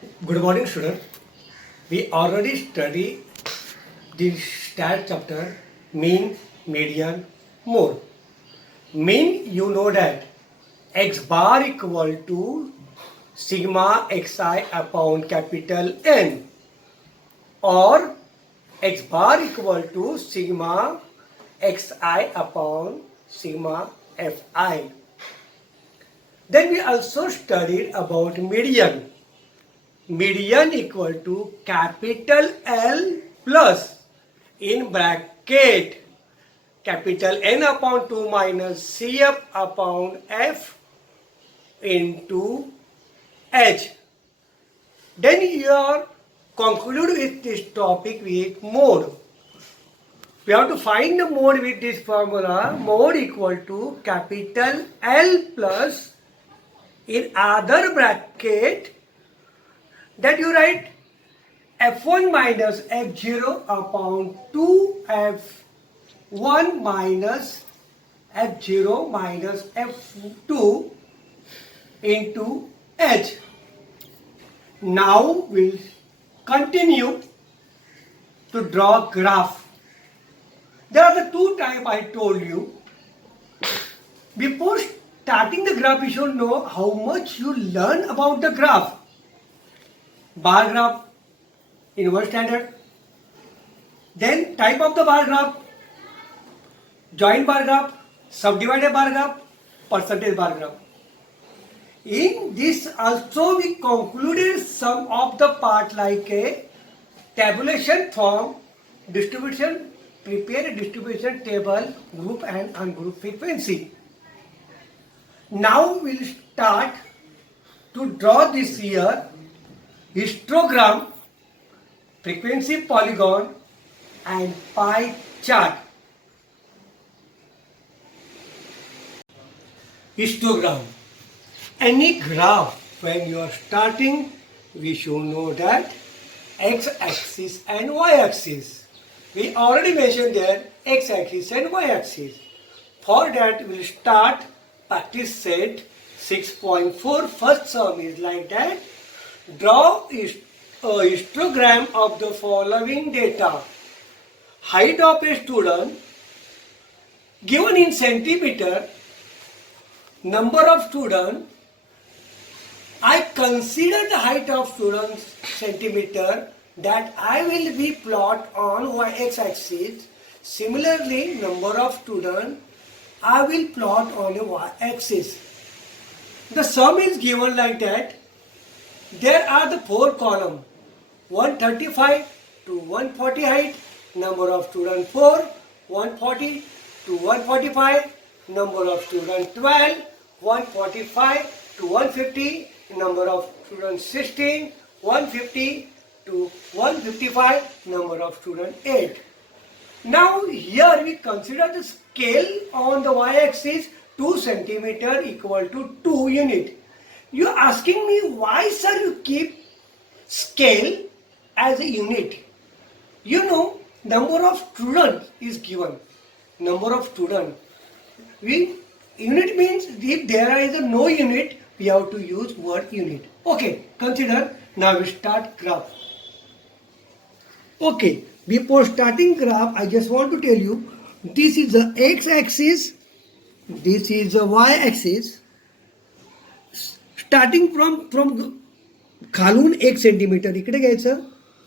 Good morning, student. We already studied the stat chapter mean, median, mode. Mean, you know that x bar equal to sigma xi upon capital N, or x bar equal to sigma xi upon sigma fi. Then we also studied about median. Median equal to capital L plus in bracket capital N upon 2 minus CF upon F into H. Then you are conclude with this topic with mode. We have to find the mode with this formula. Mode equal to capital L plus in other bracket that you write f1 minus f0 upon 2f1 minus f0 minus f2 into h. Now we'll continue to draw graph. There are the two types I told you. Before starting the graph, you should know how much you learn about the graph. Bar graph, inverse standard. Then type of the bar graph, joint bar graph, subdivided bar graph, percentage bar graph. In this also we concluded some of the part like a tabulation form, distribution, prepare a distribution table, group and ungroup frequency. Now we'll start to draw this here histogram, frequency polygon and pie chart. Histogram. Any graph when you are starting, we should know that x-axis and y-axis. We already mentioned that x-axis and y-axis. For that we'll start practice set 6.4. First sum is like that. Draw a histogram of the following data. Height of a student given in centimeter, number of students. I consider the height of students centimeter that I will be plot on y-axis. Similarly, number of students I will plot on a y-axis. The sum is given like that. There are the four columns, 135 to 140 height, number of students 4, 140 to 145, number of students 12, 145 to 150, number of students 16, 150 to 155, number of students 8. Now here we consider the scale on the y-axis 2 centimeter equal to 2 unit. You are asking me why, sir, you keep scale as a unit. You know, number of students is given. Number of students. Unit means if there is no unit, we have to use word unit. Okay, consider. Now we start graph. Okay, before starting graph, I just want to tell you, this is the x-axis, this is the y-axis. Starting from खालून 1 centimetre इकडे घ्यायचं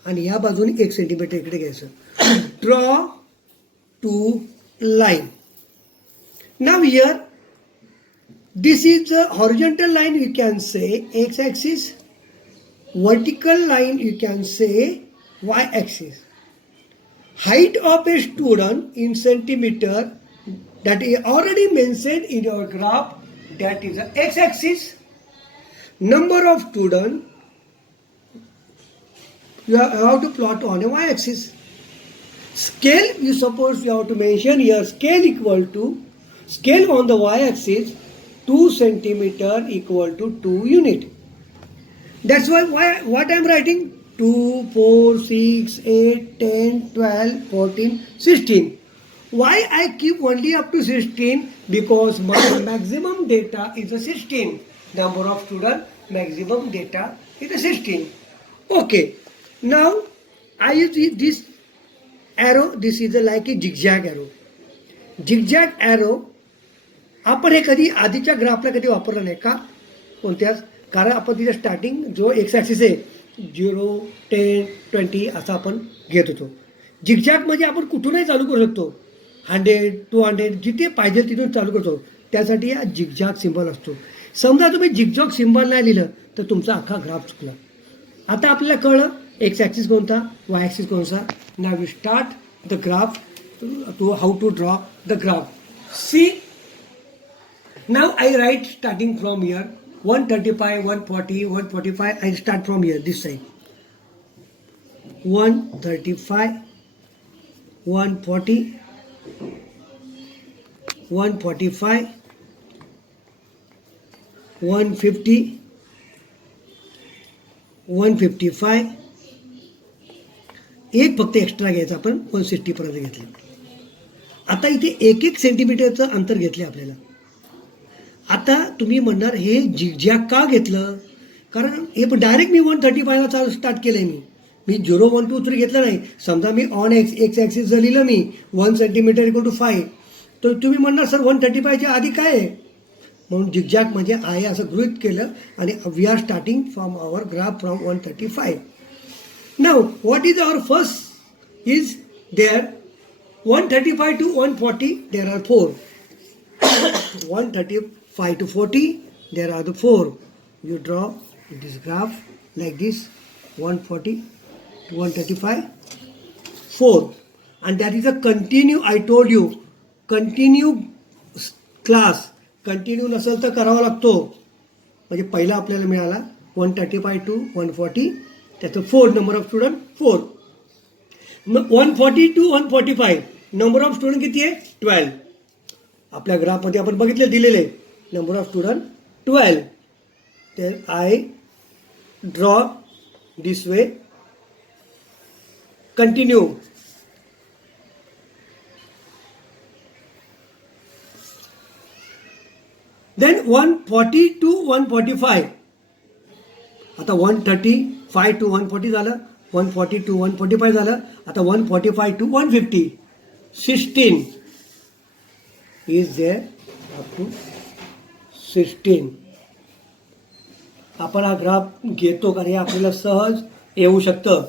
आणि या बाजूने 1 centimetre इकडे घ्यायचं. Draw two line. Now here this is the horizontal line, you can say x axis. Vertical line you can say Y axis. height of a student in centimeter that is already mentioned in your graph, that is the x-axis. Number of students you have to plot on a y-axis. Scale, you suppose you have to mention here scale equal to, scale on the y-axis 2 centimeter equal to 2 unit. That's why what I am writing 2, 4, 6, 8, 10, 12, 14, 16. Why I keep only up to 16? Because my maximum data is a 16. Number of students, maximum data is a 16. Okay, now I use this arrow. This is like a zigzag arrow. Zigzag arrow आपण हे कधी आधीच्या ग्राफला कधी वापरलं नाही का? कोणत्याच, कारण आपण तिथे स्टार्टिंग जो एक्स ॲक्सिस आहे 0, 10, 20 असा आपण घेत होतो. झिगझॅग म्हणजे आपण कुठूनही चालू करू शकतो. 100, 200 जिथे पाहिजे तिथून चालू करतो. त्यासाठी हा झिगझॅग सिम्बॉल असतो. समजा तुम्ही झिगझॅग सिम्बॉल नाही लिहिलं तर तुमचा अख्खा ग्राफ चुकला. आता आपल्याला कळलं एक्स ॲक्सिस कोणता, वाय ॲक्सिस कोणता. Now we start the graph to how to draw the graph. See, now I write starting from here 135, 140, 145. I start from here this side. 135, 140, 145, 150, 155. एक फक्त एक्स्ट्रा घ्यायचं आपण 160 पर्यंत घेतले. आता इथे 1-1 सेंटीमीटरचं अंतर घेतले आपल्याला. आता तुम्ही म्हणणार हे झिगझॅग का घेतलं, कारण हे डायरेक्ट मी 135ला स्टार्ट केलं आहे. मी 0, 1, 2, 3 घेतलं नाही. समजा मी ऑन एक्स ॲक्सिस जर लिहिलं मी 1 सेंटीमीटर इक्वल टू 5, तर तुम्ही म्हणणार सर 135च्या आधी काय आहे, म्हणून झिगझॅग म्हणजे आहे असं गृहीत केलं आणि we are starting from our graph from 135. Now what is our first is there 135 to 140 there are 4. 135 to 40 there are the 4. You draw this graph like this, 140 to 135, 4, and that is a continue. I told you continue class. Continue नसेल तर करावा लागतो. म्हणजे पहिला आपल्याला मिळाला 135 to 140, त्याचं 4 number of student 4. मग 140 to 145 नंबर ऑफ स्टुडंट किती आहे 12. आपल्या ग्राफमध्ये आपण बघितले दिलेले नंबर ऑफ स्टुडंट 12. तर I draw this way continue. Then 140 to 145. आता 135 to 140 झालं, 140 to 145 झालं. आता 145 to 150, 16 is there up to 16. आपण हा ग्राफ घेतो कारण हे आपल्याला सहज येऊ शकतं,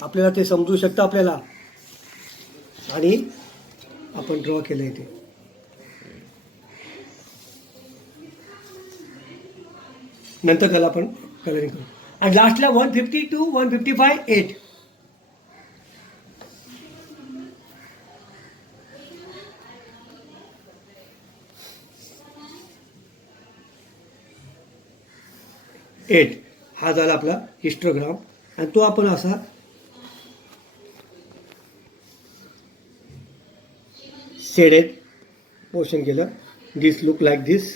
आपल्याला ते समजू शकतं आपल्याला, आणि आपण ड्रॉ केलं इथे. नंतर त्याला आपण कलरिंग करू. आणि लास्टला 150 to 155, 8. हा झाला आपला हिस्टोग्राम, आणि तो आपण असा शेडेड पोर्शन केलं. दिस लुक लाईक दिस.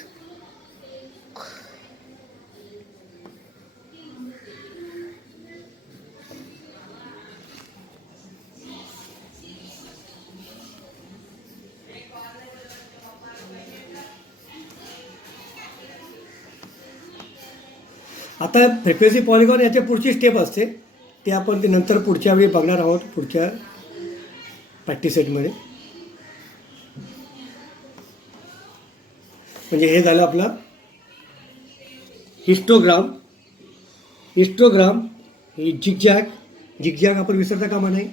आता फ्रिक्वेन्सी पॉलिगॉन याच्या पुढची स्टेप असते, ते आपण ते नंतर पुढच्या वेळी बघणार आहोत पुढच्या प्रॅक्टिस सेटमध्ये. म्हणजे हे झालं आपला हिस्टोग्राम. हिस्टोग्राम ही झिगझॅग आपण विसरता कामा नाही.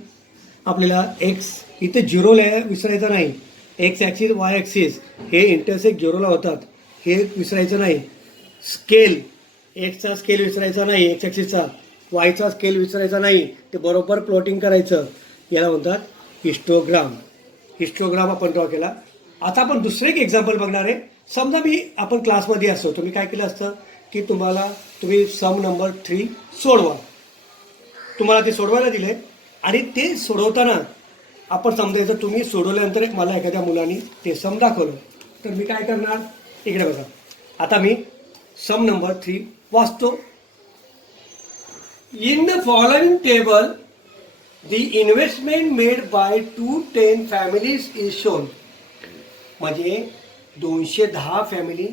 आपल्याला एक्स इथे झिरोला विसरायचं नाही. एक्स ॲक्सिस वाय ॲक्सिस हे इंटरसेक्ट झिरोला होतात, हे विसरायचं नाही. स्केल, एक्सचा स्केल विसरायचा नाही, एक्स ॲक्सिसचा. वायचा स्केल विसरायचा नाही, ते बरोबर प्लॉटिंग करायचं. याला म्हणतात हिस्टोग्राम. हिस्टोग्राम आपण ड्रॉ केला. आता आपण दुसरं एक एक्झाम्पल बघणार आहे. समजा आपण क्लासमध्ये असतो, तुम्ही काय केलं असतं की तुम्ही सम नंबर 3 सोडवा. तुम्हाला ते सोडवायला दिले आणि ते सोडवताना आपण समजायचं तुम्ही सोडवल्यानंतर मला एखाद्या मुलांनी ते सम दाखवलं, तर मी काय करणार, इकडे बघा. आता मी सम नंबर 3 वाचतो. In the following table the investment made by 210 families is shown. म्हणजे 210 फॅमिली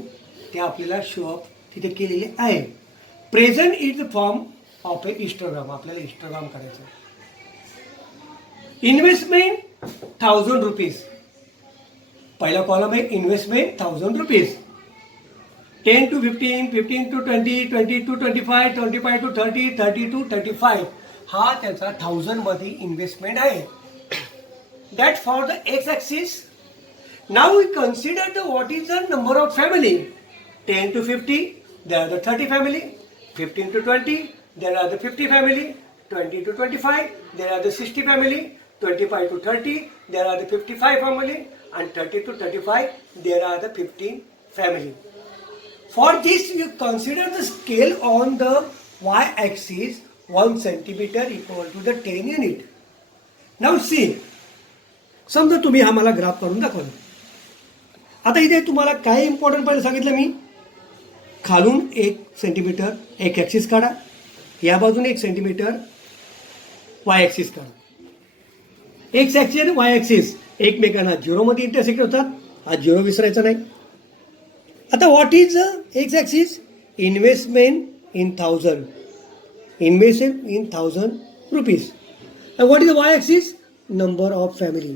ते आपल्याला शो तिथे केलेले आहे. Present is the form of A histogram. आपल्याला हिस्टोग्राम करायचं. Investment 1000 rupees. पहिला कॉलम आहे investment 1000 rupees. 10 to 15, 15 to 20, 20 to 25, 25 to 30, 30 to 35. हा त्याचा 1000 मध्ये इन्व्हेस्टमेंट आहे. That for the x axis. Now we consider the what is the number of family. 10 to 50, there are the 30 family. 15 to 20, there are the 50 family. 20 to 25, there are the 60 family. 25 to 30, there are the 55 family. And 30 to 35, there are the 15 family. For this, you consider the scale on the y-axis 1 centimeter equal to the 10 unit. Now see, समजा तुम्ही हा मला graph करून दाखवला. आता इथे तुम्हाला काय इम्पॉर्टंट पहिलं सांगितलं मी. खालून 1 सेंटीमीटर एक ॲक्सिस काढा. या बाजूने 1 सेंटीमीटर वाय ॲक्सिस काढा. एक्स ॲक्सिस आणि वाय ॲक्सिस एकमेकांना झिरोमध्ये इंटरसेक्ट होतात. हा झिरो विसरायचा नाही. आता what is x axis. Investment in 1000. Investment in 1000 rupees. What is the y axis. Number of family.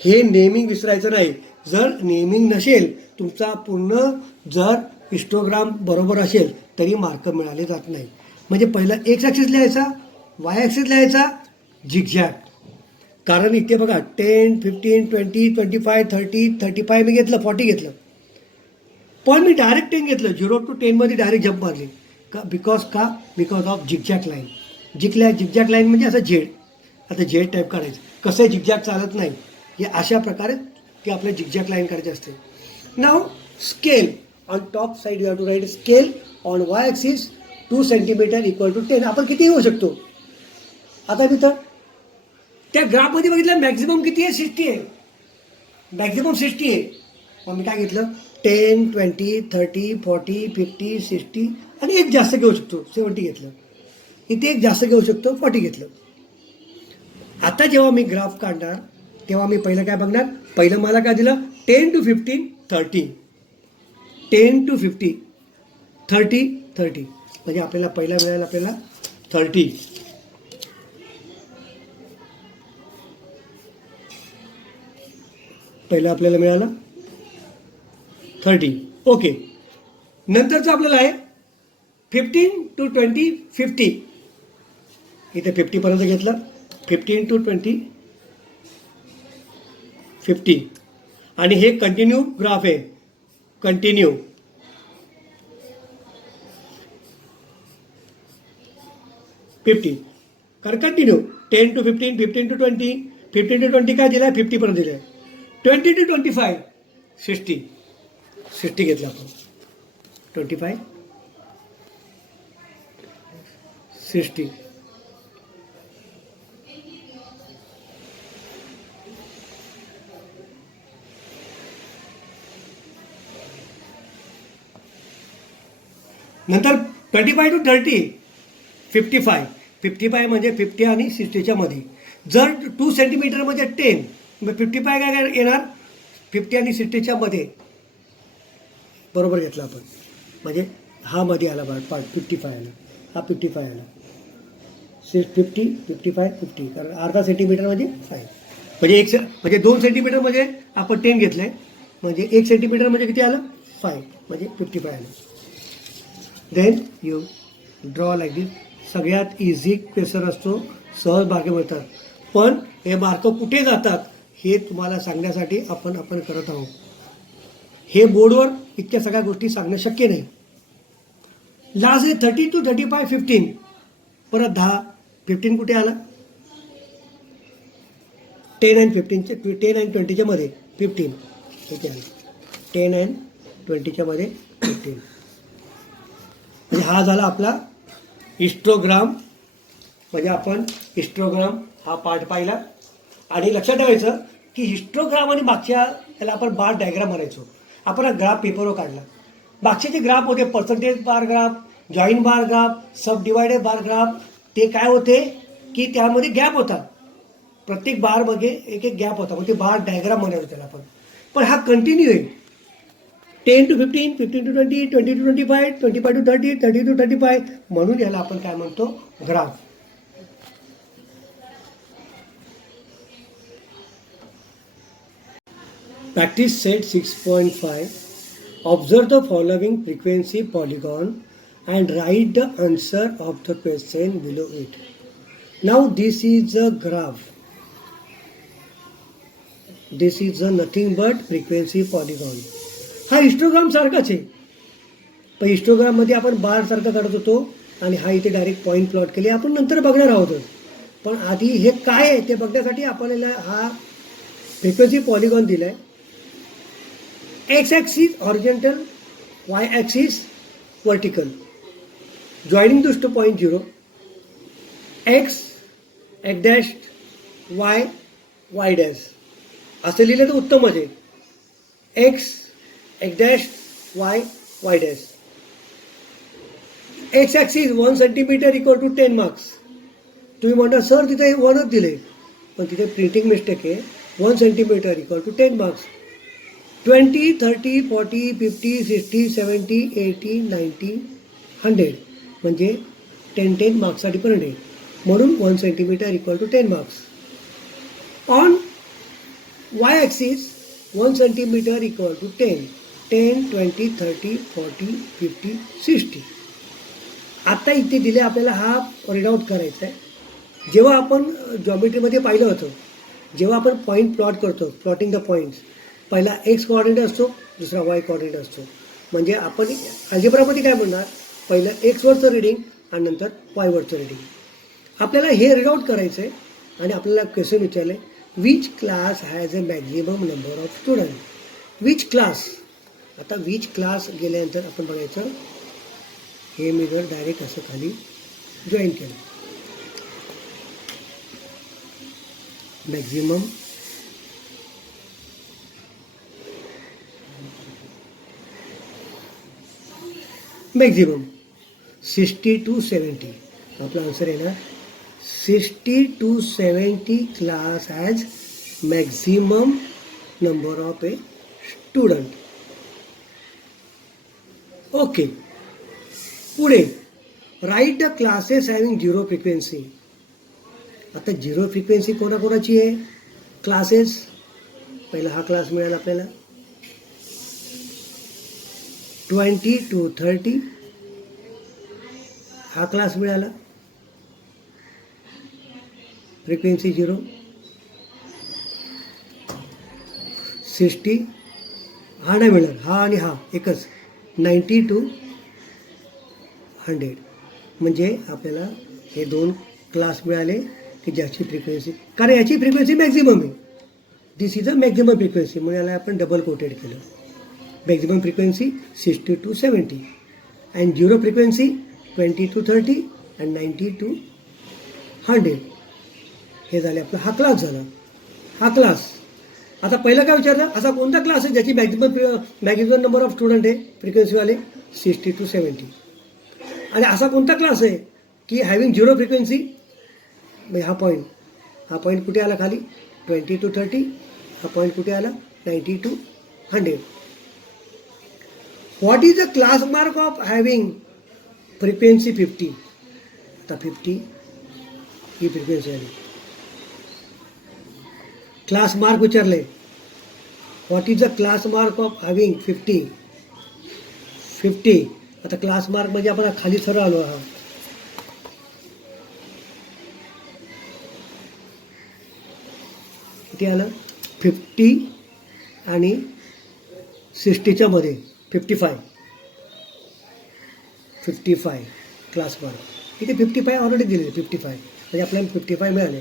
हे नेमिंग विसरायचं नाही. जर नेमिंग नसेल तुमचा पूर्ण जर हिस्टोग्राम बरोबर असेल तरी मार्क मिळाले जात नाही. म्हणजे पहिला एक्स ॲक्सिस लिहायचा, वाय ॲक्सिस लिहायचा, झिगझॅग. कारण इथे बघा 10, 15, 20, 25, 30, 35 मी घेतलं, 40 घेतलं. पण मी डायरेक्ट 10 घेतलं. 0 to 10 मध्ये डायरेक्ट जंप मारले. Because of zigzag line. Zigzag line म्हणजे असं झेड. आता झेड टाईप काढायचं. कसं झिगझॅग चालत नाही. हे अशा प्रकारे ते आपल्या झिगझॅग लाईन काढायची असते. Now scale. On top side you have to write scale on Y axis 2 centimetre equal to 10. आपण किती होऊ शकतो. आता मित्र त्या ग्राफमध्ये बघितलं मॅक्झिमम किती आहे. 60 आहे. मॅक्झिमम 60 आहे. मग मी काय घेतलं 10, 20, 30, 40, 50, 60 आणि एक जास्त घेऊ शकतो 70 घेतलं. इथे एक जास्त घेऊ शकतो 40 घेतलं. आता जेव्हा मी ग्राफ काढणार तेव्हा मी पहिलं काय बघणार. पहिलं मला काय दिलं 10 to 15, 30. 10 to 50, 30, 30. म्हणजे आपल्याला पहिला मिळाला आपल्याला 30. पहिला आपल्याला मिळाला 30. ओके. नंतरचं आपल्याला आहे 15 to 20, 50. इथे 50पर्यंत घेतलं. 15 to 20, 50. आणि हे कंटिन्यू ग्राफ आहे. कंटिन्यू. कारण कंटिन्यू 10 to 15, 15 to 20, 15 to 20 काय दिलं आहे 50पर्यंत दिलं आहे. 20 to 25, 60. 60 घेतलं आपण. 25, 60. नंतर 25 to 30, 55. 55 म्हणजे 50 आणि 60च्या मध्ये. जर 2 सेंटीमीटरमध्ये 10 मग 55 काय येणार 50 आणि 60च्या मध्ये. बरोबर घेतला आपण. म्हणजे हा मध्ये आला पार्ट 55 आला. हा 55 आला. 50, 55, 50. कारण अर्धा सेंटीमीटरमध्ये 5. म्हणजे 2 सेंटीमीटरमध्ये आपण 10 घेतलं आहे. म्हणजे 1 सेंटीमीटर म्हणजे किती आलं 5. म्हणजे 55 आलं. देन यू ड्रॉ लाईक दिस. सगळ्यात इझी क्वेश्चन असतो. सहज मार्क मिळतात. पण हे मार्क कुठे जातात हे तुम्हाला सांगण्यासाठी आपण करत आहोत. हे बोर्डवर इतक्या सगळ्या गोष्टी सांगणं शक्य नाही. लास्ट आहे 30 to 35, 15. परत 10, 15 कुठे आला 10 and 20च्या मध्ये 15 इथे आलं. 10 and 20च्या मध्ये 15. म्हणजे हा झाला आपला हिस्टोग्राम. म्हणजे आपण हिस्टोग्राम हा पार्ट पाहिला. आणि लक्षात ठेवायचं की हिस्टोग्राम आणि मागच्या त्याला आपण बार डायग्राम म्हणायचो. आपण हा ग्राफ पेपरवर काढला. मागचे जे ग्राफ होते percentage bar graph, joint bar graph, subdivided bar graph, ते काय होते की त्यामध्ये गॅप होता. प्रत्येक बारमध्ये एक एक गॅप होता. मग ते बार डायग्राम म्हणायचो त्याला आपण. पण हा कंटिन्यू आहे. 10 to 15, 15 to 20, 20 to 25, 25 to 30, 30 to 35. म्हणून याला आपण काय म्हणतो, graph. Practice set 6.5. Observe the following frequency polygon and write the answer of the question below it. Now this is a graph. This is a nothing but frequency polygon. हा histogram सारखाच आहे, पण हिस्टोग्राममध्ये आपण बार सारखा काढत होतो आणि हा इथे डायरेक्ट पॉईंट प्लॉट केले, आपण नंतर बघणार आहोत. पण आधी हे काय आहे ते बघण्यासाठी आपल्याला हा फ्रिक्वेन्सी पॉलिगॉन दिलाय. X axis horizontal, Y axis vertical, joining this to point 0. X X dash, Y Y dash असं लिहिलं तर उत्तमच आहे. X X dash, Y Y dash. X axis 1 centimetre equal to 10 marks. तुम्ही म्हणता सर तिथे 1च दिले, पण तिथे प्रिंटिंग मिस्टेक आहे. 1 सेंटीमीटर इक्वल टू 10 मार्क्स. 20, 30, 40, 50, 60, 70, 80, 90, 100 म्हणजे 10 मार्क्सचा डिफरंट आहे. म्हणून 1 centimetre equal to 10 marks. On Y axis 1 centimetre equal to 10, 10, 20, 30, 40, 50, 60. आता इथे दिले आपल्याला हा रीड आउट करायचा आहे. जेव्हा आपण जॉमेट्रीमध्ये पाहिलं होतं, जेव्हा आपण पॉईंट प्लॉट करतो, प्लॉटिंग द पॉईंट्स, पहिला एक्स कोऑर्डिनेट असतो, दुसरा वाय कोऑर्डिनेट असतो. म्हणजे आपण अल्जेब्रामध्ये काय म्हणणार, पहिलं एक्सवरचं रिडिंग आणि नंतर वायवरचं रिडिंग. आपल्याला हे रीड आउट करायचं आहे आणि आपल्याला क्वेश्चन विचारलं आहे, which class has a maximum number of student. Which class. आता विच क्लास गेल्यानंतर आपण बघायचं, हे मी जर डायरेक्ट असं खाली जॉईन केलं, मॅक्झिमम मॅक्झिमम 60 to 70. आपला आन्सर येणार 60 to 70 class has maximum number of a student. Okay. पुढे write the classes having 0 frequency. आता 0 फ्रिक्वेन्सी कोणाकोणाची आहे, क्लासेस. पहिला हा क्लास मिळाला आपल्याला 20 to 30, हा क्लास मिळाला, फ्रिक्वेन्सी 0. 60 हा नाही मिळणार, हा आणि हा एकच, 90 to 100. म्हणजे आपल्याला हे 2 क्लास मिळाले की ज्याची फ्रिक्वेन्सी, कारण याची फ्रिक्वेन्सी मॅक्झिमम आहे. दिस इज अ मॅक्झिमम फ्रिक्वेन्सी, म्हणून याला आपण डबल कोटेड केलं. Maximum frequency 60 to 70 and 0 frequency 20 to 30 and 90 to 100. हे झाले आपला हा क्लास झाला. हा क्लास. आता पहिला काय विचारलं, असा कोणता क्लास आहे ज्याची मॅक्झिमम नंबर ऑफ स्टुडंट आहे फ्रिक्वेन्सीवाले 60 to 70. आणि असा कोणता क्लास आहे की हॅविंग 0 फ्रिक्वेन्सी, म्हणजे हा पॉईंट कुठे आला खाली 20 to 30, हा पॉईंट कुठे आला 90 to 100. What is the class mark of having frequency 50. आता 50 ही फ्रिक्वेन्सी आली. क्लास मार्क विचारले, what is the class mark of having 50. आता क्लास मार्क म्हणजे आपण खाली सरळ आलो आहोत. किती आलं 50 आणि 60च्या मध्ये 55 क्लास मार्क. इथे 55 ऑलरेडी दिले, 55 म्हणजे आपल्याला 55 मिळाले.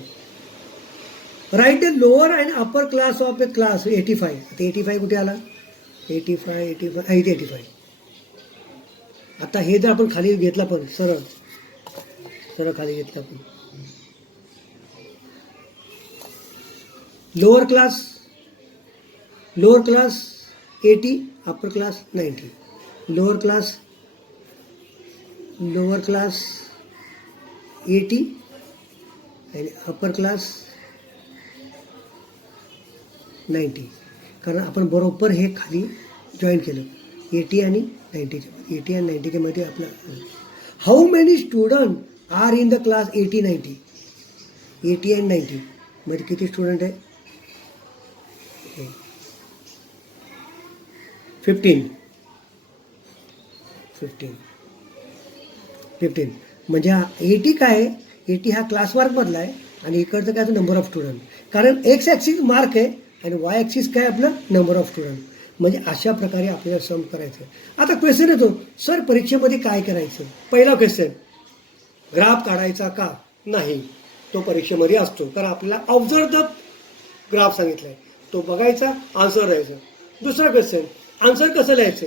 Right the lower and upper class of a class 85. आता 85 कुठे आला 85 इथे 85. आता हे जर आपण खाली घेतला, पण सरळ खाली घेतला, पण lower class 80, upper class 90. Lower class 80 आणि अपर क्लास 90. कारण आपण बरोबर हे खाली जॉईन केलं. 80 आणि 90च्या 80 आणि 90च्या मध्ये आपला how many student are in the class 80 90 80 and 90 मध्ये किती स्टुडंट आहे 15 म्हणजे हा 80 काय आहे 80 हा क्लास मार्कमधला आहे आणि इकडचं काय नंबर ऑफ स्टुडंट कारण एक्स ॲक्सिस मार्क आहे आणि वाय ॲक्सिस काय आपलं नंबर ऑफ स्टुडंट म्हणजे अशा प्रकारे आपल्याला सम करायचं आहे. आता क्वेश्चन येतो सर परीक्षेमध्ये काय करायचं पहिला क्वेश्चन ग्राफ काढायचा का नाही तो परीक्षेमध्ये असतो कारण आपल्याला ऑब्झर्व द ग्राफ सांगितलं आहे तो बघायचा आन्सर द्यायचा. दुसरा क्वेश्चन आन्सर कसं लिहायचं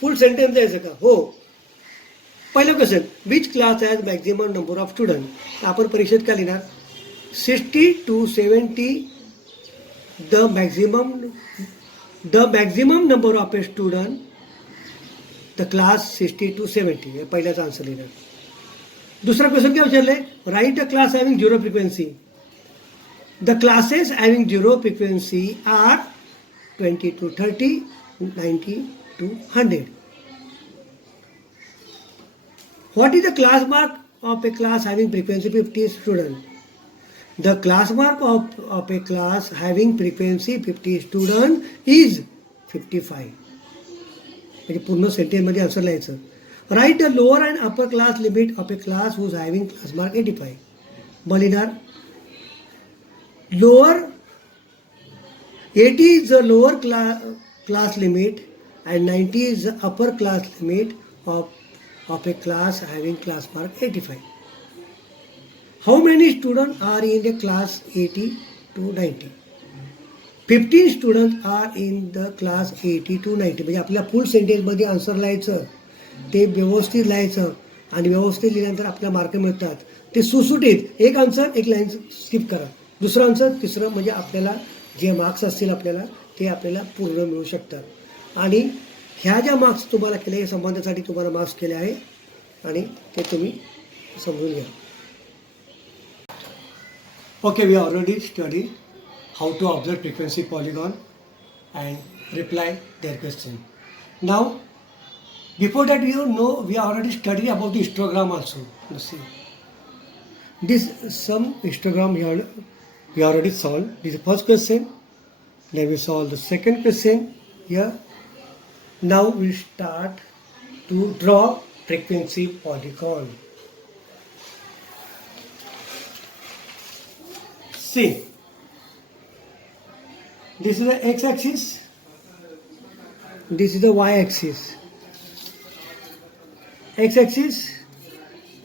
फुल सेंटेन्स द्यायचं का हो. पहिलं question which class has maximum number of student आपण परीक्षेत काय लिहिणार 60 to 70 the maximum number of a student the class 60 to 70 हे पहिल्याचा आन्सर लिहिणार. दुसरा क्वेश्चन काय विचारलंय write a class having zero frequency the classes having zero frequency are 20 to 30 90 to 100. What is the class mark of a class having frequency 50 students? The class mark of a class having frequency 50 students is 55. म्हणजे पूर्ण सेंटेन्समध्ये answer लिहायचं. Write the lower and upper class limit of a class whose having class mark 85. मग लिहिणार lower 80 is the lower class limit and 90 is the upper class limit of a class having class mark 85. How many students are in the class 80 to 90? 15 students are in the class 80 to 90. म्हणजे आपल्या फुल सेंटेन्समध्ये answer लिहायचं ते व्यवस्थित लिहायचं आणि व्यवस्थित लिहिल्यानंतर आपल्याला मार्क मिळतात. ते सुटसुटीत एक आन्सर एक लाईन स्किप करा दुसरं आन्सर तिसरं म्हणजे आपल्याला जे मार्क्स असतील आपल्याला ते आपल्याला पूर्ण मिळू शकतात. आणि ह्या ज्या मार्क्स तुम्हाला केले हे संबंधासाठी तुम्हाला मार्क्स केले आहे आणि ते तुम्ही समजून घ्या. Okay we already study how to observe frequency polygon and reply their question. Now before that we we already study about the histogram also. This sum histogram we already solved. This is the first question. Then we solve the second question here. Now we start to draw frequency polygon. See, this is the x-axis. This is the y-axis. X-axis,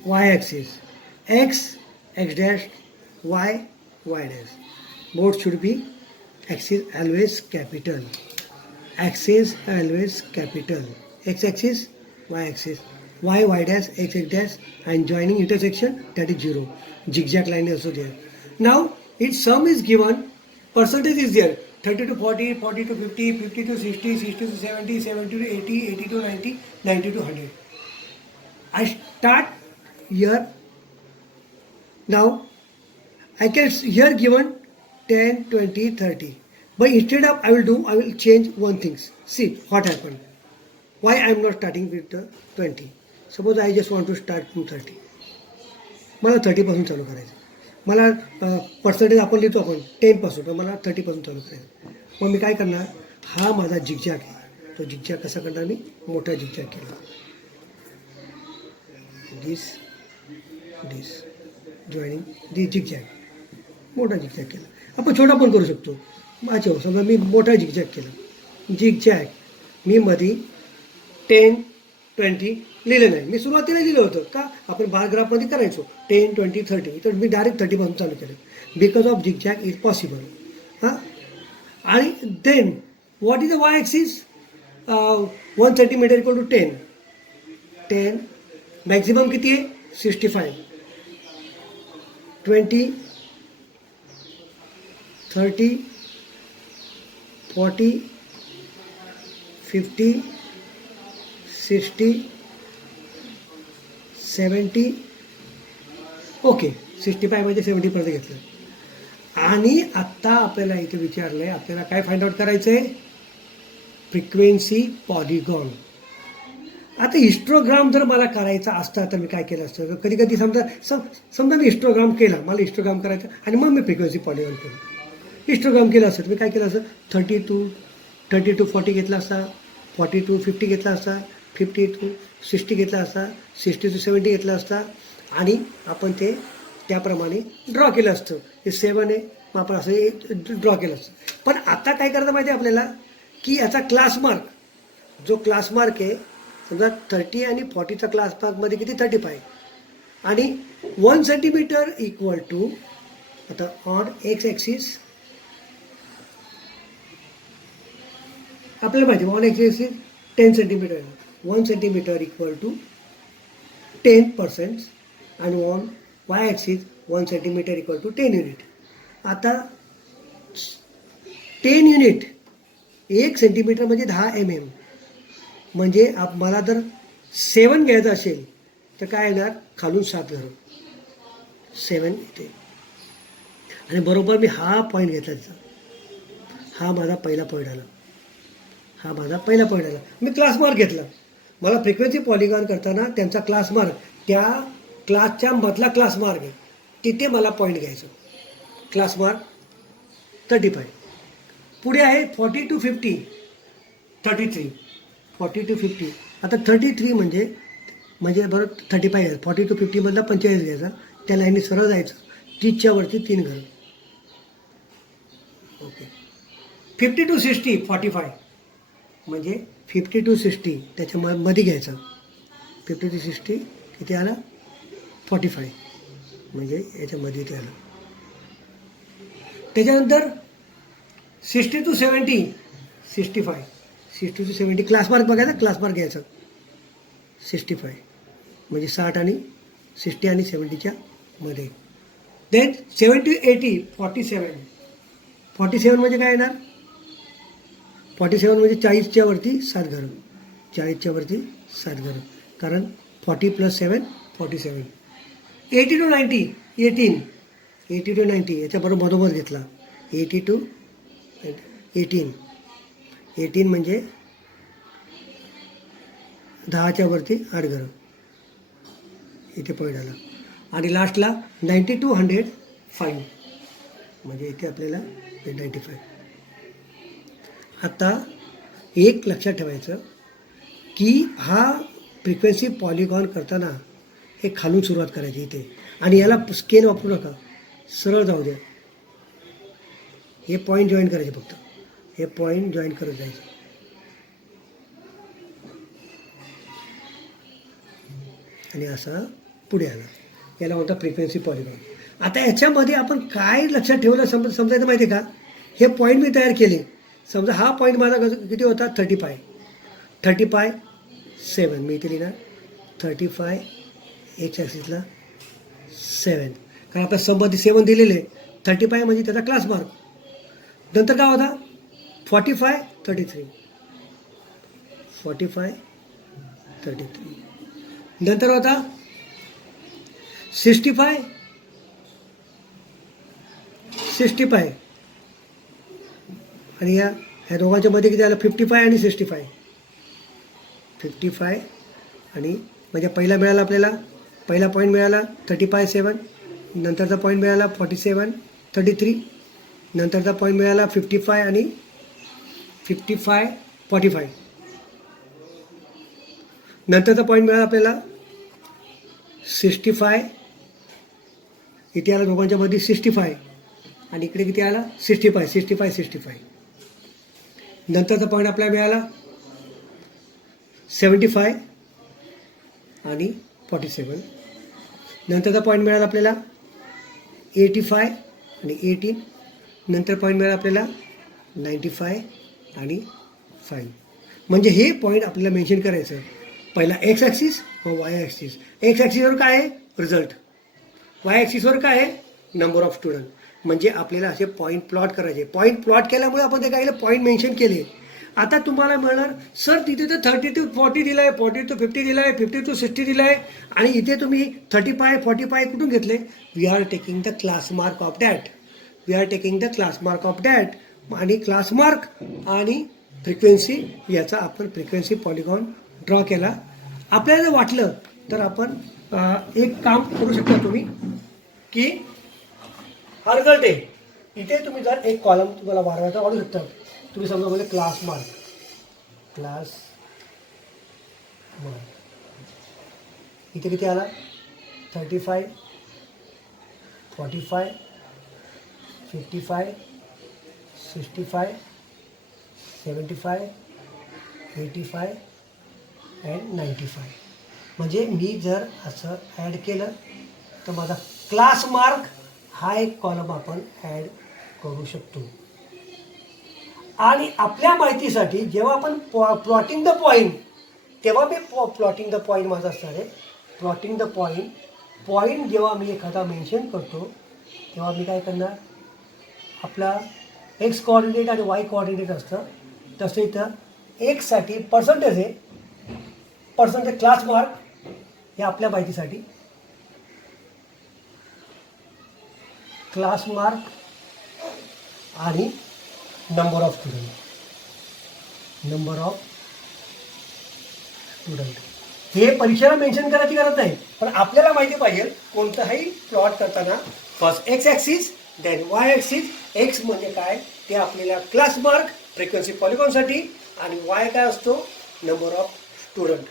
y-axis. X dash, y y dash. Both should be axis always capital. Axis always capital. X axis, y axis. Y dash, x dash, and joining intersection that is 0. Zigzag line is also there. Now its sum is given. Percentage is there. 30 to 40, 40 to 50, 50 to 60, 60 to 70, 70 to 80, 80 to 90, 90 to 100. I start here. Now I can here given 10, 20, 30. But instead of I will change one thing. See what happened. Why I am not starting with the 20. Suppose I just want to start from 30. मला 30 पासून चालू करायचं. मला percentage आपण लिहितो आपण 10 पासून तर मला 30 पासून चालू करायचं. मग मी काय करणार हा माझा जिगजॅग आहे तो जिगजॅग कसा करणार मी मोठा जिगजॅग केला. दिस जॉईनिंग दी जिगजॅग मोठा झिगझॅग केला. आपण छोटा पण करू शकतो. अच्छा समजा मी मोठा झिगझॅग केला झिगझॅग मी मध्ये 10, 20 लिहिलं नाही. मी सुरुवातीला लिहिलं होतं का आपण बार ग्राफमध्ये करायचो 10, 20, 30 तर मी डायरेक्ट 30 पासून चालू केलं because of zigzag is possible. हां आणि then what is the y axis 1 centimetre equal to 10 maximum किती आहे 65 20 30 40 50 60 70 ओके 65 म्हणजे 70% घेतलं. आणि आत्ता आपल्याला इथे विचारलं आहे आपल्याला काय फाइंड आउट करायचं आहे फ्रिक्वेन्सी पॉलिगॉन. आता हिस्टोग्राम जर मला करायचा असता तर मी काय केलं असतं, कधी कधी समजा मी हिस्टोग्राम केला, मला हिस्टोग्राम करायचं आणि मग मी फ्रिक्वेन्सी पॉलिगॉन केलं. हिस्टोग्राम केलं असतं मी काय केलं असतं, 30 to 40 घेतला असता, 40 to 50 घेतला असता, 50 to 60 घेतला असता, 60 to 70 घेतला असता आणि आपण ते त्याप्रमाणे ड्रॉ केलं असतं. हे 7 आहे, मग आपण असं ड्रॉ केलं असतं. पण आता काय करायचं माहिती आहे आपल्याला, की याचा क्लास मार्क, जो क्लास मार्क आहे समजा 30 आणि 40चा क्लास मार्कमध्ये किती 35 आणि 1 सेंटीमीटर इक्वल टू, आता ऑन एक्स ॲक्सिस आपल्याला माहिती आहे, ऑन एक्स ॲक्सिस 10 सेंटीमीटर आहे. 1 सेंटीमीटर इक्वल टू 10% आणि on Y axis 1 centimetre equal to 10 unit. आता 10 युनिट 1 सेंटीमीटर म्हणजे 10 mm, म्हणजे मला जर 7 घ्यायचं असेल तर काय येणार, खालून 7 धरून 7 इथे आणि बरोबर मी हा पॉईंट घेतला तिचा, हा माझा पहिला पॉईंट आला, हा माझा पहिला पॉईंट आला. मी क्लास मार्क घेतला. मला फ्रिक्वेन्सी पॉलिगॉन करताना त्यांचा क्लास मार्क, त्या क्लासच्या मधला क्लास मार्क आहे तिथे मला पॉईंट घ्यायचं. Class mark 35. पुढे आहे 40 to 50, 33, 40 to 50. आता 33 म्हणजे बरोबर 35 आहे. 40 to 50 मधला 45 घ्यायचा, त्या लाईनने सरळ जायचं, 30च्या वरती 3 घरं. ओके. 50 to 60 45 म्हणजे 50 to 60 त्याच्या मध्ये घ्यायचं. 50 to 60 किती आला 45 म्हणजे याच्यामध्ये ते आलं. त्याच्यानंतर 60 to 70 65, 60 to 70 क्लास मार्क बघायचा, क्लास मार्क घ्यायचा 65 म्हणजे 60 आणि 60 आणि 70च्या मध्ये. देन 70 to 80 47, 47 म्हणजे काय येणार, 47 म्हणजे 40च्या वरती 7 घरं, 40च्या वरती 7 घरं, कारण 40 + 7 47. 80 to 90 18, 80 to 90 याच्याबरोबर घेतला, 80 to 18, 18 म्हणजे 10च्या वरती 8 घरं, इथे पॉईंट आला. आणि लास्टला 90 to 105 म्हणजे इथे आपल्याला 95. आता एक लक्षात ठेवायचं की हा फ्रिक्वेन्सी पॉलिगॉन करताना हे खालून सुरुवात करायची इथे, आणि याला स्केल वापरू नका, सरळ जाऊ द्या. हे पॉईंट जॉईन करायचे, फक्त हे पॉईंट जॉईन करत जायचे. आणि असा पुढे आला, याला म्हणतात फ्रिक्वेन्सी पॉलिगॉन. आता याच्यामध्ये आपण काय लक्षात ठेवलं समजायचं माहिती आहे का, हे पॉईंट मी तयार केले. समजा हा पॉईंट माझा किती होता 35 7 मी इथे लिहिणार 35 एक्स ॲक्सिसला 7, कारण आपल्या सममध्ये 7 दिलेले. 35 म्हणजे त्याचा क्लास मार्क. नंतर काय होता 45 33, 45 33. नंतर होता 65 आणि ह्या दोघांच्या मध्ये किती आलं 55 आणि 65, 55 आणि म्हणजे पहिला मिळाला आपल्याला, पहिला पॉईंट मिळाला 35 7, नंतरचा पॉईंट मिळाला 47 33, नंतरचा पॉईंट मिळाला 55 आणि 55 45, नंतरचा पॉईंट मिळाला आपल्याला 65, इथे आला दोघांच्या मध्ये 65 आणि इकडे किती आला 65. नंतरचा पॉईंट आपल्याला मिळाला 75 आणि 47, नंतरचा पॉईंट मिळाला आपल्याला 85 आणि 18, नंतर पॉईंट मिळाला आपल्याला 95 आणि 5. म्हणजे हे पॉईंट आपल्याला मेन्शन करायचं. पहिला एक्स ॲक्सिस व वाय ॲक्सिस. एक्स ॲक्सिसवर काय आहे रिझल्ट, वाय ॲक्सिसवर काय आहे नंबर ऑफ स्टुडंट. म्हणजे आपल्याला असे पॉईंट प्लॉट करायचे. पॉईंट प्लॉट केल्यामुळे आपण ते काय केलं पॉईंट मेन्शन केले. आता तुम्हाला मिळणार सर तिथे तर 30 to 40 दिलं आहे, 40 to 50 दिलं आहे, 50 to 60 दिलं आहे आणि इथे तुम्ही 35 45 कुठून घेतले. We are taking the class mark of that, we are taking the class mark of that. आणि क्लास मार्क आणि फ्रिक्वेन्सी याचा आपण फ्रिक्वेन्सी पॉलिगॉन ड्रॉ केला. आपल्याला जर वाटलं तर आपण एक काम करू शकता तुम्ही की हा रिझल्ट आहे. इथे तुम्ही जर एक कॉलम तुम्हाला वाढवायचा वाढू शकता. तुम्ही समजा म्हणजे क्लास मार्क इथे किती आला 35 45 55 65 75 85 अँड 95. म्हणजे मी जर असं ॲड केलं तर माझा क्लास मार्क हा एक कॉलम आपण ॲड करू शकतो. आणि आपल्या माहितीसाठी जेव्हा आपण प्लॉटिंग द पॉईंट तेव्हा मी प्लॉटिंग द पॉईंट माझा असणार आहे. प्लॉटिंग द पॉईंट जेव्हा मी एखादा मेन्शन करतो तेव्हा मी काय करणार, आपला एक्स कोऑर्डिनेट आणि वाय कोऑर्डिनेट असतं तसं इथं एक्ससाठी पर्सेंटेज आहे. पर्सेंटेज क्लास मार्क हे आपल्या माहितीसाठी क्लास मार्क आणि नंबर ऑफ स्टुडंट हे परीक्षेला मेन्शन करायची गरज नाही. पण आपल्याला माहिती पाहिजे कोणताही प्लॉट करताना first x axis then y axis. X म्हणजे काय ते आपल्याला क्लास मार्क फ्रिक्वेन्सी पॉलिगॉनसाठी आणि वाय काय असतो number of student.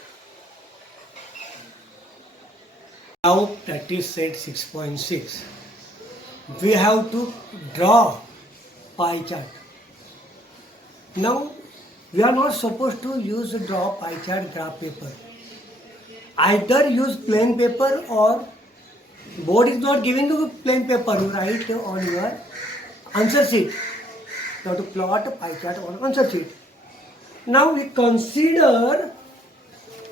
Now practice set 6.6. we have to draw pie chart. Now we are not supposed to use draw pie chart graph paper. Either use plain paper or board is not giving you plain paper. You write on your answer sheet. You have to plot a pie chart on answer sheet. Now we consider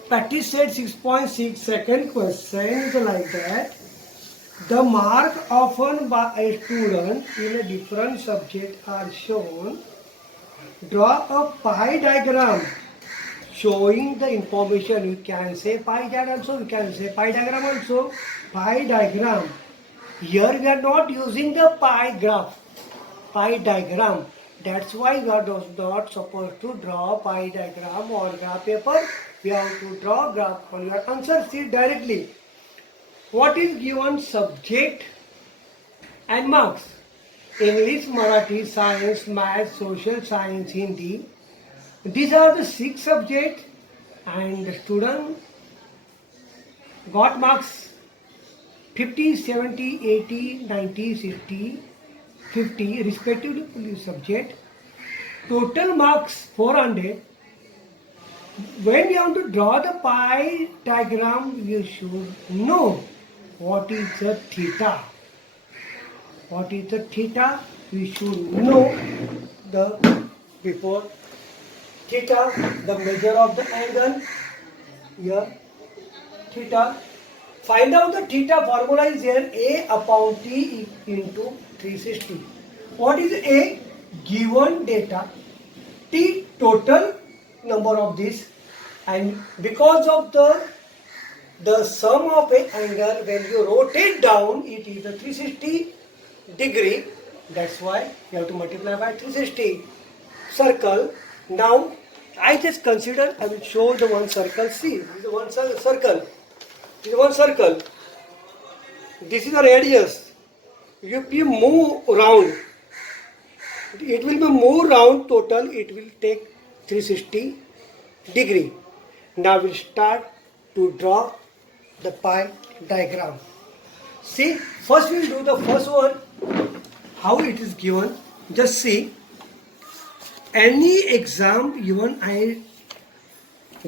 practice set 6.6 second question is like that. The mark often by a student in a different subject are shown. Draw a pie diagram showing the information. You can say pie chart also, you can say pie diagram also. Pie diagram. Here we are not using the pie graph, pie diagram. That's why we are not supposed to draw pie diagram on graph paper. We have to draw graph on your answer sheet directly. What is given subject and marks? English, Marathi, Science, Math, Social Science, Hindi. These are the 6 subjects and the student got marks 50, 70, 80, 90, 60, 50 respectively subject. Total marks 400. When we want to draw the pie diagram, you should know what is the theta. What is the theta? We should know the before theta, the measure of the angle. Here, theta. Find out the theta formula is here. A upon T into 360. What is A? Given data. T total number of this. And because of the sum of an angle, when you rotate down, it is a 360 degree. That's why you have to multiply by 360. Circle. Now, I just consider, I will show the one circle. See, this is one circle. This is one circle. This is the radius. If you move round, it will be move round total, it will take 360 degree. Now we'll start to draw the pie diagram. See, first we'll do the first one, how it is given. Just see, any exam even I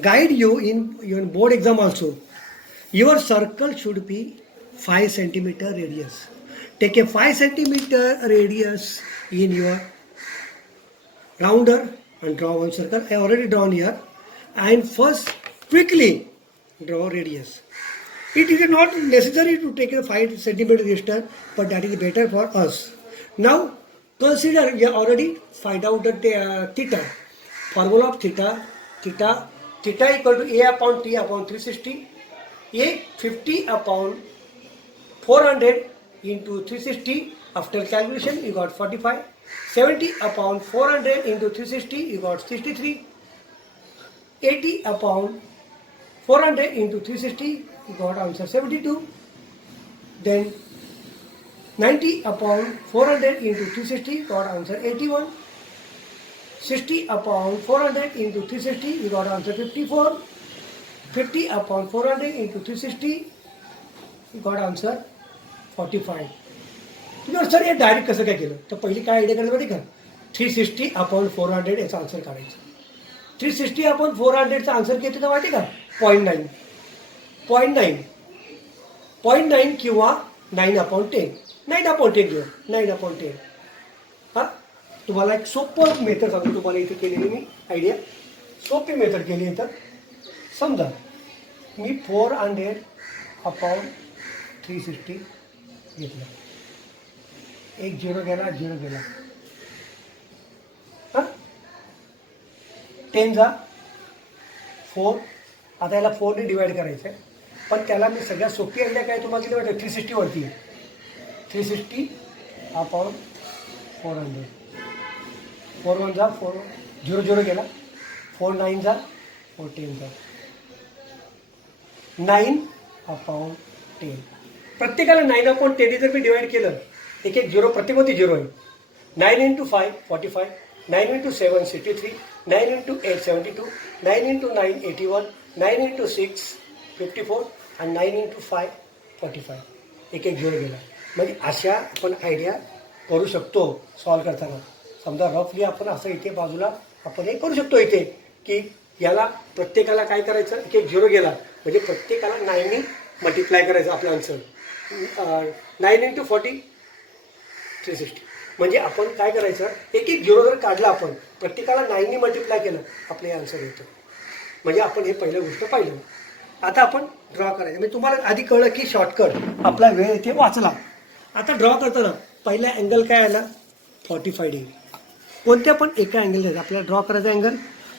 guide you in your board exam also. Your circle should be 5 centimeter radius. Take a 5 centimeter radius in your rounder and draw one circle. I already drawn here. And first quickly draw radius. It is not necessary to take a 5 centimeter distance, but that is better for us. Now consider, we have already find out that theta. Formula of theta equal to A upon T upon 360. A 50 upon 400 into 360. After calculation you got 45. 70 upon 400 into 360, you got 63. 80 upon 400 into 360, you got answer 72. Then 90 upon 400 into 360, got answer 81. 60 upon 400 into 360, you got answer 54. 50 upon 400 into 360, you got answer 45. तुम्ही sir हे direct कसं काय केलं तर पहिली काय idea करायचं माहिती का 360 अपॉन 400 याचा आन्सर काढायचा 360 अपॉन 400चा आन्सर किती का माहिती का 0.9 0.9 किंवा 9 अपॉन 10 9 अपॉन 10 घेऊ 9 अपॉन 10 हां तुम्हाला एक सोपं मेथड सांगतो तुम्हाला इथे केलेली मी आयडिया सोपी मेथड केली आहे तर समजा मी 400 अपॉन 360 घेतलं एक झिरो गेला हां 10 जा 4 आता याला 4ने डिवाइड करायचं आहे पण त्याला मी सगळ्यात सोपी आयडिया काय तुम्हाला दिली वाटतं 360 वरती आहे 360 अपॉन 400 4 1 जा 4 0 गेला 4 9 जा 4 10 जा 9 अपॉन 10 प्रत्येकाला 9 अपॉन 10 जर मी डिवाइड केलं एक एक झिरो प्रत्येकमध्ये झिरो आहे 9 into 5 45 9 into 7 63 9 into 8 72 9 into 9 81 9 into 6 54 आणि 9 into 5 45 एक एक झिरो गेला म्हणजे अशा आपण आयडिया करू शकतो सॉल्व करताना समजा रफली आपण असं इथे बाजूला आपण हे करू शकतो इथे की याला प्रत्येकाला काय करायचं एक एक झिरो गेला म्हणजे प्रत्येकाला 9ने मल्टिप्लाय करायचं आपलं आन्सर 9 into 40 360 म्हणजे आपण काय करायचं एक एक झिरो जर काढला आपण प्रत्येकाला 9ने मल्टिप्लाय केलं आपलं हे आन्सर येतं म्हणजे आपण हे पहिलं गोष्ट पाहिलं आता आपण ड्रॉ करायचं म्हणजे तुम्हाला आधी कळलं की शॉर्टकट आपला वेळ इथे वाचला आता ड्रॉ करताना पहिला अँगल काय आला 45 डिग्री कोणत्या पण एका अँगल घ्यायचा आपल्याला ड्रॉ करायचा अँगल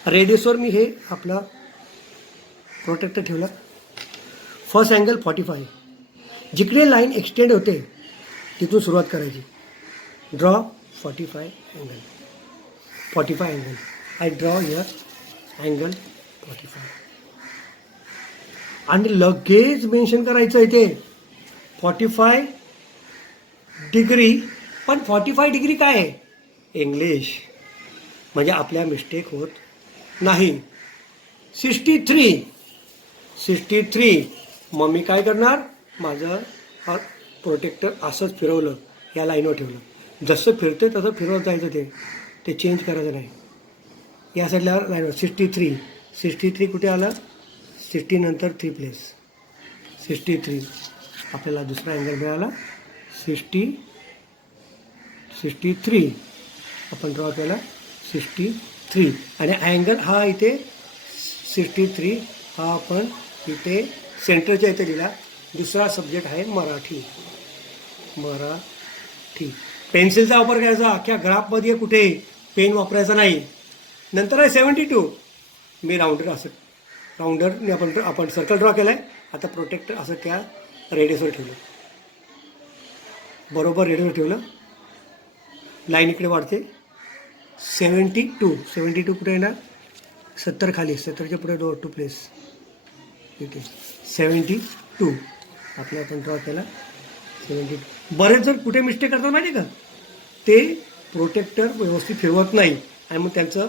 रेडियसवर मी हे आपला प्रोटेक्टर ठेवला फर्स्ट अँगल 45 जिकडे लाईन एक्सटेंड होते तिथून सुरुवात करायची draw 45 angle I draw here angle 45 आणि लगेच मेन्शन करायचं इथे 45 डिग्री पण 45 डिग्री काय आहे इंग्लिश म्हणजे आपल्या मिस्टेक होत नाही 63 मग मी काय करणार माझं हा प्रोटेक्टर असंच फिरवलं या लाईनवर ठेवलं जसं फिरते तसं फिरवत जायचं ते चेंज करायचं नाही या साईडला लाईनवर 63 कुठे आलं 60 नंतर 3 प्लेस 63 आपल्याला दुसरा अँगल मिळाला 63 आपण ड्रॉ केला 63 आणि अँगल हा इथे 63 हा आपण इथे सेंटरच्या इथे लिहिला दुसरा सब्जेक्ट आहे मराठी पेन्सिलचा वापर करायचा अख्ख्या ग्राफमध्ये कुठे पेन वापरायचा नाही नंतर आहे 72 मी राऊंडरने आपण सर्कल ड्रॉ केला आहे आता प्रोटेक्टर असं त्या रेडियसवर ठेवलं बरोबर रेडियसवर ठेवलं लाईन इकडे वाढते 72 कुठे येणार 70 खाली 70च्या पुढे 2 प्लेस इथे 72 आपल्या आपण ड्रॉ केला 72 बरेच जर कुठे मिस्टेक करतात माहिती का ते प्रोटेक्टर व्यवस्थित फिरवत नाही आणि मग त्यांचं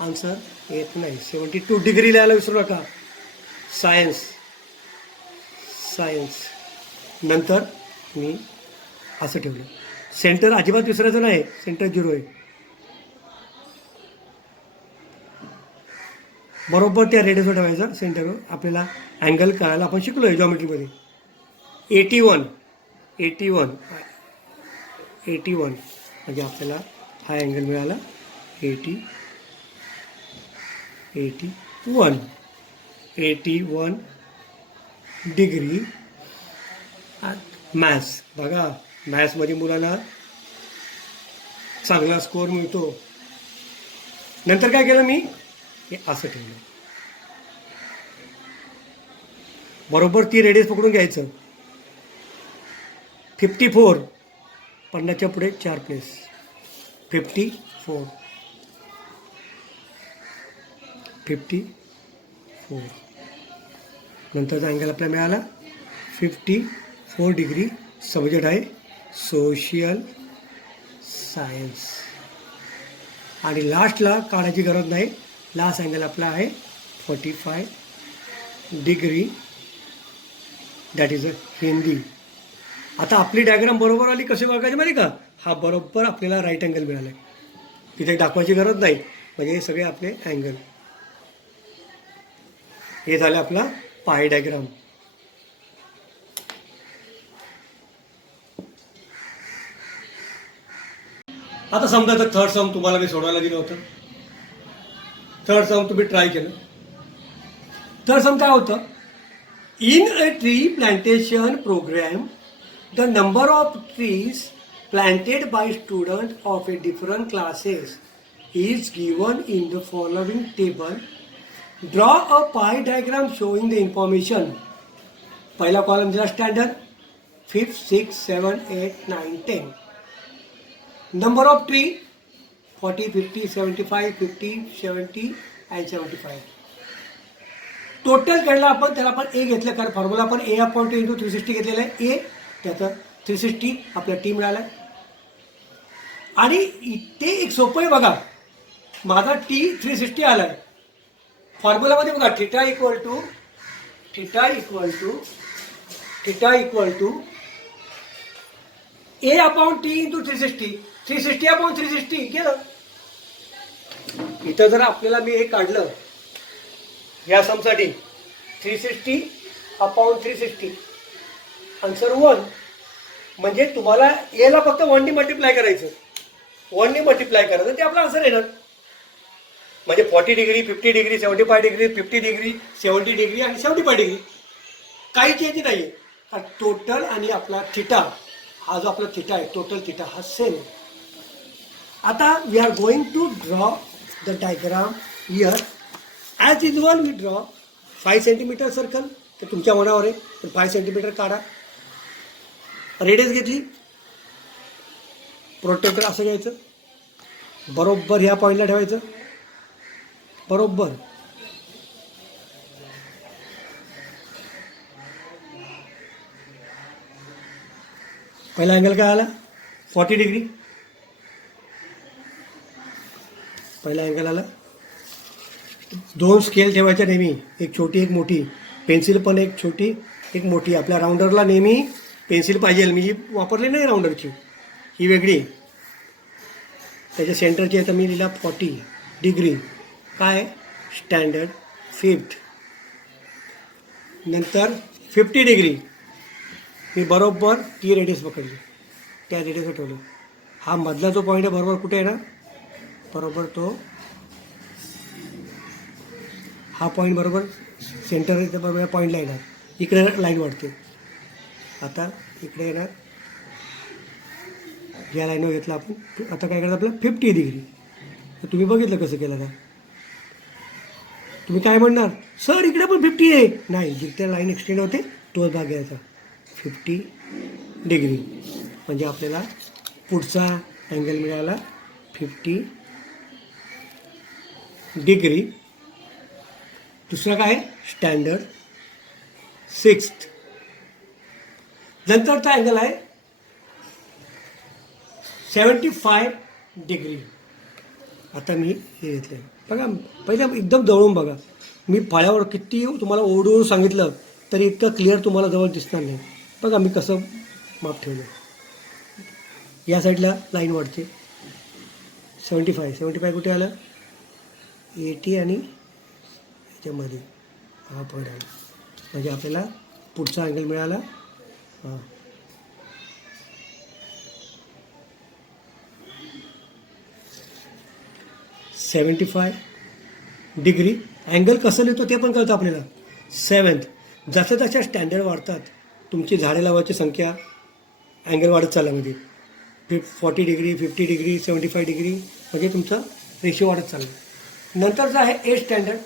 आन्सर येत नाही 72 डिग्री लिहायला विसरू नका सायन्स नंतर मी असं ठेवलं सेंटर अजिबात विसरायचं नाही सेंटर 0 आहे बरोबर त्या रेडियसवर ठेवायचं सेंटरवर आपल्याला अँगल करायला आपण शिकलो आहे जॉमेट्रीमध्ये 81 म्हणजे आपल्याला हा अँगल मिळाला 81 डिग्री मॅथ्स बघा मॅथ्समध्ये मुलाला चांगला स्कोअर मिळतो नंतर काय केलं मी हे असं ठेवलं बरोबर ती रेडियस पकडून घ्यायचं 54 50च्या पुढे 4 प्लेस 54 54 नंतरचा अँगल आपल्याला मिळाला 54 डिग्री. सब्जेक्ट आहे सोशल सायन्स. आणि लास्टला काढायची गरज नाही. लास्ट अँगल आपला आहे 45 degree, that is a Hindi. आता आपली डायग्राम बरोबर आली. कसे बघायचे माहिती का? हा बरोबर आपल्याला राईट अँगल मिळाला आहे. तिथे दाखवायची गरज नाही. म्हणजे हे सगळे आपले अँगल. हे झालं आपला पाय डायग्राम. आता समजा तर थर्ड सम तुम्हाला मी सोडवायला दिलं होतं. थर्ड सम तुम्ही ट्राय केलं. थर्ड सम काय होतं? In a tree plantation programme the number of trees planted by students of a different classes is given in the following table. Draw a pie diagram showing the information. पहिला column दिला standard 5th, 6th, 7th, 8th, 9th, 10th. Number of tree 40, 50, 75, 50, 70 and 75. Total काढला आपण. त्याला आपण ए घेतलं कारण formula आपण ए upon t into 360 घेतलेला आहे. ए त्याचं 360 आपल्या टी मिळाला. आणि इथे एक सोपं आहे बघा. माझा टी 360 आला आहे. फॉर्म्युलामध्ये बघा theta equal to a upon t into 360. 360 upon 360 केलं. इथं जर आपल्याला मी हे काढलं या समसाठी 360 अपॉन 360 आन्सर 1. म्हणजे तुम्हाला एला फक्त 1 मल्टिप्लाय करायचं. 1 मल्टिप्लाय करायचं ते आपला आन्सर येणार. म्हणजे 40 degree 50 degree 75 degree 50 degree 70 degree आणि 75 डिग्री काही चेंज नाही आहे. टोटल आणि आपला थिटा हा जो आपला थिटा आहे टोटल थिटा हा सेम. आता we are going to draw the diagram here. As usual we draw 5 centimetre circle. तर तुमच्या मनावर आहे तर 5 सेंटीमीटर काढा. रेडियस घेतली. प्रोटेक्टर असं घ्यायचं. बरोबर ह्या पॉईंटला ठेवायचं. बरोबर पहिला अँगल काय आला 40 डिग्री. पहिला अँगल आला. 2 स्केल ठेवायच्या नेहमी. एक छोटी एक मोठी. पेन्सिल पण एक छोटी एक मोठी. आपल्या राऊंडरला नेहमी पेन्सिल पाहिजे. मी जी वापरली नाही राऊंडरची ही वेगळी. त्याच्या सेंटरची आहे तर मी लिहिला 40 डिग्री. काय स्टँडर्ड 5th. नंतर 50 डिग्री मी बरोबर ती रेडियस पकडली. त्या रेडियसवर ठेवलं. हा मधला जो पॉईंट आहे बरोबर कुठे आहे ना बरोबर तो हा पॉईंट बरोबर सेंटर आहे. बरोबर या पॉईंटला येणार. इकडे लाईन वाढते. आता इकडे येणार. या लाईनवर घेतला आपण. आता काय करायचं आपलं 50 डिग्री. तर तुम्ही बघितलं कसं केलं का? तुम्ही काय म्हणणार सर इकडे पण 50 आहे. नाही जिथे लाईन एक्सटेंड होते तोच भाग घ्यायचा 50 डिग्री. म्हणजे आपल्याला पुढचा अँगल मिळाला 50 डिग्री. दुसरा काय स्टँडर्ड 6th. नंतरचा अँगल आहे 75 डिग्री. आता मी हे घेतलं. बघा पहिल्या एकदम जवळून बघा. मी फळ्यावर किती तुम्हाला ओढून सांगितलं तरी इतकं क्लिअर तुम्हाला जवळ दिसणार नाही. बघा मी कसं माप ठेवलं. या साईडला लाईन वाढते 75 कुठे आलं 80 आणि याच्यामध्ये हा पॉईंट आला. म्हणजे आपल्याला पुढचा अँगल मिळाला. हां 75 डिग्री. अँगल कसं लिहितो ते पण कळतं आपल्याला. 7th. जसं जशा स्टँडर्ड वाढतात तुमची झाडे लावायची संख्या अँगल वाढत चालला. म्हणजे 40 डिग्री 50 डिग्री 75 डिग्री म्हणजे तुमचा रेशिओ वाढत चालला. नंतरचं आहे 8th स्टँडर्ड.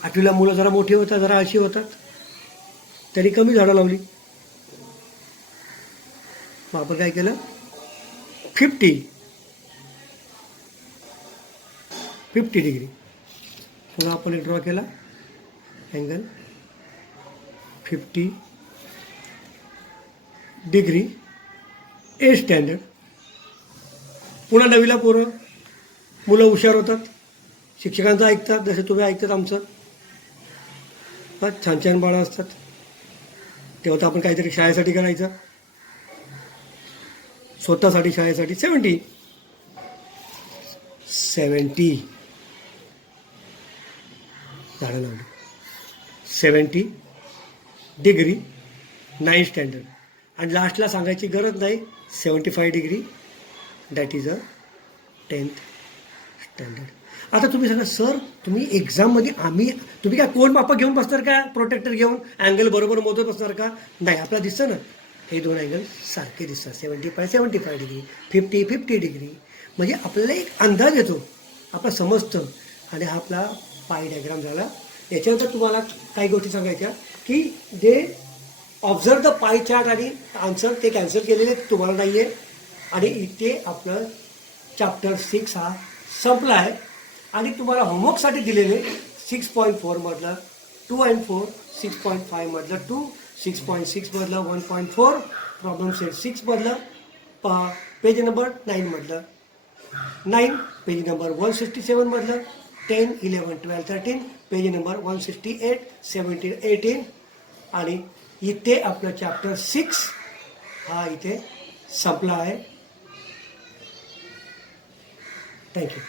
8वीला मुलं जरा मोठी होतात जरा अशी होतात तरी कमी झाडं लावली. मग आपण काय केलं 50 डिग्री. पुन्हा आपण ड्रॉ केला अँगल 50 डिग्री ए स्टँडर्ड. पुन्हा नवीला मुलं हुशार होतात, शिक्षकांचं ऐकतात, जसे तुम्ही ऐकतात आमचं. छान छान बाळं असतात. तेव्हा तर आपण काहीतरी शाळेसाठी करायचं, स्वतःसाठी शाळेसाठी. 70 झाडं लावली. 70 डिग्री 9 स्टँडर्ड. आणि लास्टला सांगायची गरज नाही, 75 degree that is a 10th standard. आता तुम्ही सांगा सर, तुम्ही एक्झाममध्ये तुम्ही काय कोण मापा घेऊन बसणार का, प्रोटेक्टर घेऊन अँगल बरोबर मोजत बसणार का? नाही, आपल्याला दिसतं ना हे दोन अँगल सारखे दिसतात. 75 डिग्री, 50 डिग्री. म्हणजे आपल्याला एक अंदाज येतो, आपलं समजतं. आणि हा आपला पाय डायग्राम झाला. याच्यानंतर तुम्हाला काही गोष्टी सांगायच्या की जे ऑब्झर्व द पाय चार्ट आणि आन्सर ते कॅन्सल केलेले तुम्हाला नाही आहे. आणि इथे आपलं चॅप्टर 6 हा संपला आहे. आणि तुम्हाला होमवर्कसाठी दिलेले 6.4 मधलं 2 and 4, 6.5 मधलं 2, 6.6 मधलं 1.4, प्रॉब्लेम सेट 6 मधलं पेज नंबर 9 मधलं 9, पेज नंबर 167 मधलं 10, 11, 12, 13, पेज नंबर 168, 17, 18. आणि इथे आपलं चॅप्टर 6 हा इथे संपला आहे. थँक्यू.